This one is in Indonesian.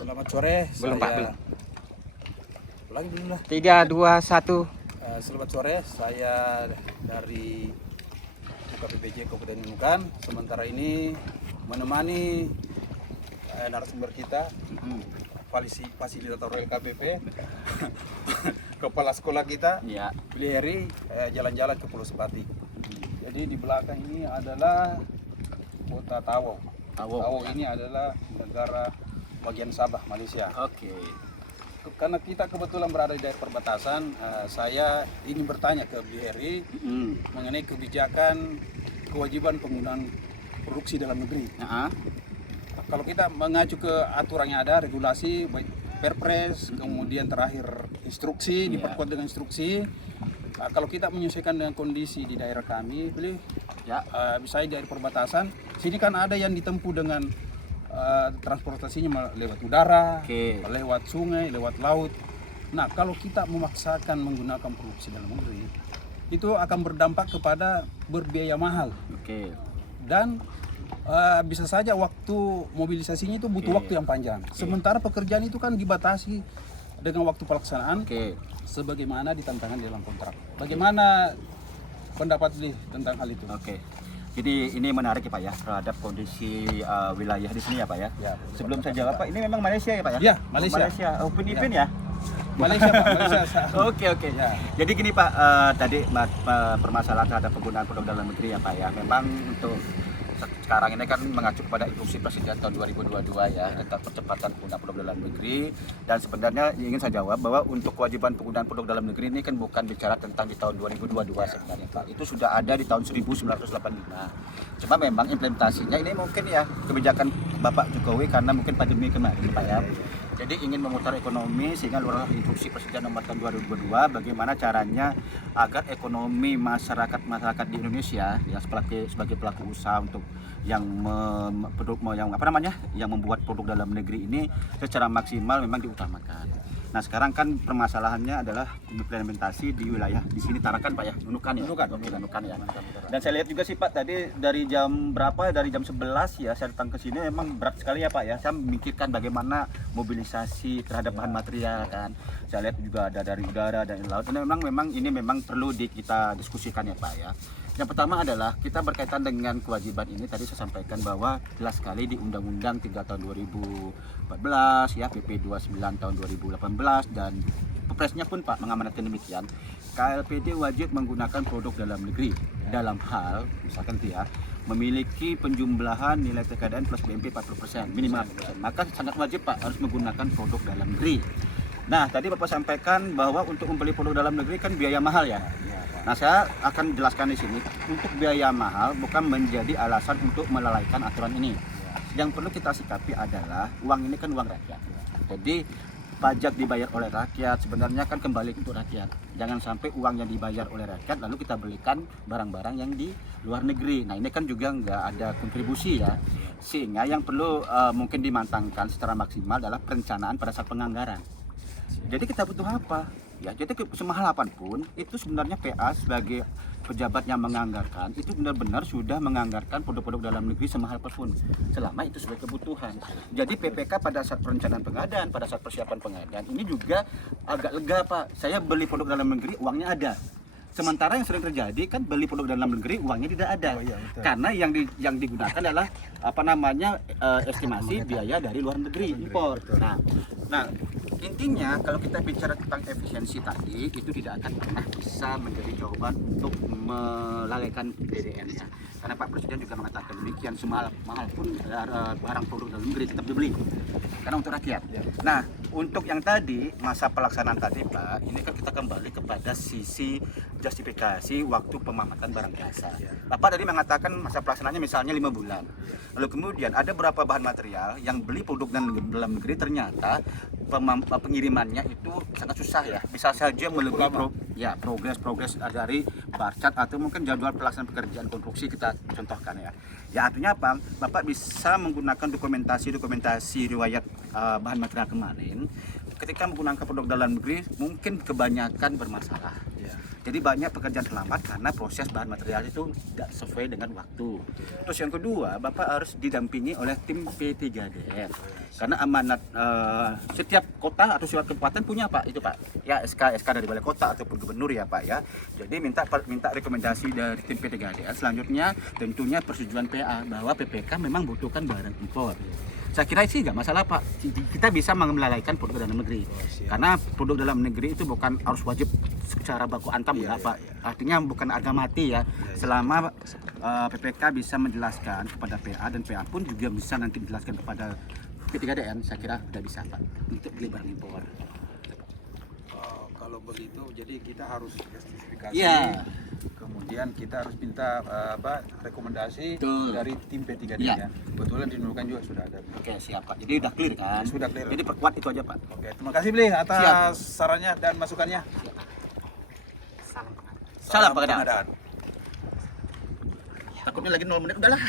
Selamat sore. Belum, Pak, belum. Ulangi dulu lah. 3, 2, 1. Selamat sore. Saya dari UKPPJ Kabupaten Nunukan. Sementara ini menemani narasumber kita, fasilitator LKPP, kepala sekolah kita, Ya. Billy Heri, jalan-jalan ke Pulau Sepati. Jadi di belakang ini adalah kota Tawau. Tawau ini adalah negara bagian Sabah, Malaysia. Oke. Karena kita kebetulan berada di daerah perbatasan, saya ingin bertanya ke BRI mengenai kebijakan kewajiban penggunaan produksi dalam negeri. Kalau kita mengacu ke aturan yang ada, regulasi, baik Perpres, kemudian terakhir instruksi, diperkuat dengan instruksi. Kalau kita menyesuaikan dengan kondisi di daerah kami, misalnya dari perbatasan, sini kan ada yang ditempuh dengan transportasinya lewat udara, lewat sungai, lewat laut. Nah, kalau kita memaksakan menggunakan produksi dalam negeri, itu akan berdampak kepada berbiaya mahal. Dan bisa saja waktu mobilisasinya itu butuh waktu yang panjang. Sementara pekerjaan itu kan dibatasi dengan waktu pelaksanaan sebagaimana ditantangkan di dalam kontrak. Bagaimana pendapat Li tentang hal itu? Jadi ini menarik ya Pak ya, terhadap kondisi wilayah di sini ya Pak ya. Sebelum saya jawab Pak, ini memang Malaysia ya Pak ya? Ya, Malaysia. Upin-ipin ya? Malaysia Pak, Malaysia. Oke. Ya. Jadi gini Pak, tadi permasalahan terhadap penggunaan produk dalam negeri ya Pak ya. Memang untuk sekarang ini kan mengacu kepada instruksi Presiden tahun 2022 ya tentang percepatan penggunaan produk dalam negeri, dan sebenarnya ingin saya jawab bahwa untuk kewajiban penggunaan produk dalam negeri ini kan bukan bicara tentang di tahun 2022 sebenarnya Pak. Itu sudah ada di tahun 1985. Cuma memang implementasinya ini mungkin ya kebijakan Bapak Jokowi karena mungkin pandemi kemarin Pak ya. Jadi ingin memutar ekonomi sehingga luar instruksi Presiden nomor tahun 2022 bagaimana caranya agar ekonomi masyarakat di Indonesia ya sebagai pelaku usaha untuk yang membuat produk dalam negeri ini secara maksimal memang diutamakan. Nah, sekarang kan permasalahannya adalah implementasi di wilayah di sini Tarakan Pak ya, Nunukan ya. Nunukan ya. Dan saya lihat juga sih Pak tadi dari jam berapa? Dari jam 11 ya saya datang ke sini memang berat sekali ya Pak ya. Saya memikirkan bagaimana mobilisasi terhadap bahan material kan. Saya lihat juga ada dari udara dan laut. Ini memang perlu kita diskusikan ya Pak ya. Yang pertama adalah kita berkaitan dengan kewajiban ini tadi saya sampaikan bahwa jelas sekali di Undang-Undang 3 tahun 2014 ya, PP 29 tahun 2018 dan Perpresnya pun Pak mengamanatkan demikian. KLPD wajib menggunakan produk dalam negeri dalam hal misalkan memiliki penjumlahan nilai TKDN plus BMP 40% minimal 40%. Maka sangat wajib Pak harus menggunakan produk dalam negeri. Nah, tadi Bapak sampaikan bahwa untuk membeli produk dalam negeri kan biaya mahal ya. Nah, saya akan jelaskan di sini, untuk biaya mahal bukan menjadi alasan untuk melalaikan aturan ini. Yang perlu kita sikapi adalah uang ini kan uang rakyat. Jadi pajak dibayar oleh rakyat, sebenarnya kan kembali untuk rakyat. Jangan sampai uang yang dibayar oleh rakyat lalu kita belikan barang-barang yang di luar negeri. Nah, ini kan juga nggak ada kontribusi ya. Sehingga yang perlu mungkin dimantangkan secara maksimal adalah perencanaan pada saat penganggaran. Jadi kita butuh apa? Ya, jadi semahal apapun itu sebenarnya PA sebagai pejabat yang menganggarkan itu benar-benar sudah menganggarkan produk-produk dalam negeri semahal apapun selama itu sebagai kebutuhan. Jadi PPK pada saat perencanaan pengadaan, pada saat persiapan pengadaan ini juga agak lega Pak. Saya beli produk dalam negeri uangnya ada. Sementara yang sering terjadi kan beli produk dalam negeri uangnya tidak ada. Karena yang digunakan adalah estimasi biaya dari luar negeri impor. Nah, intinya kalau kita bicara tentang efisiensi tadi itu tidak akan pernah bisa menjadi jawaban untuk melalaikan DDR ya. Karena Pak Presiden juga mengatakan demikian, semahal pun barang produk dalam negeri tetap dibeli karena untuk rakyat. Nah, untuk yang tadi masa pelaksanaan tadi Pak, ini kan kita kembali kepada sisi justifikasi waktu pemamatan barang jasa. Bapak tadi mengatakan masa pelaksanaannya misalnya 5 bulan. Lalu kemudian ada beberapa bahan material yang beli produk dalam negeri ternyata pengirimannya itu sangat susah ya. Bisa saja melebihi progres dari barcat atau mungkin jadwal pelaksanaan pekerjaan konstruksi kita contohkan ya. Ya artinya apa? Bapak bisa menggunakan dokumentasi riwayat bahan material kemarin ketika menggunakan produk dalam negeri mungkin kebanyakan bermasalah. Jadi banyak pekerjaan terlambat karena proses bahan material itu tidak sesuai dengan waktu. Terus yang kedua, Bapak harus didampingi oleh tim P3DN. Karena amanat setiap kota atau surat kabupaten punya Pak, itu Pak. Ya SK dari balai kota ataupun gubernur ya Pak ya. Jadi minta rekomendasi dari tim P3DN. Selanjutnya tentunya persetujuan PA bahwa PPK memang butuhkan barang impor. Saya kira sih nggak masalah Pak, kita bisa melalaikan produk dalam negeri, karena produk dalam negeri itu bukan harus wajib secara baku hantam enggak Pak, artinya bukan harga mati ya, selama PPK bisa menjelaskan kepada PA dan PA pun juga bisa nanti menjelaskan kepada P3DN, saya kira sudah bisa Pak untuk beli barang impor. Kalau begitu, jadi kita harus justifikasi. Iya. Kemudian kita harus minta rekomendasi Betul. dari tim P3D Iya. ya. Kebetulan di Nunukan juga sudah ada. Oke siap Pak, jadi udah clear kan? Sudah clear. Jadi perkuat itu aja Pak. Oke, terima kasih Bli atas Siap. sarannya dan masukannya. Salam Pak Kadang. pengadaan. Takutnya lagi 0 menit udahlah.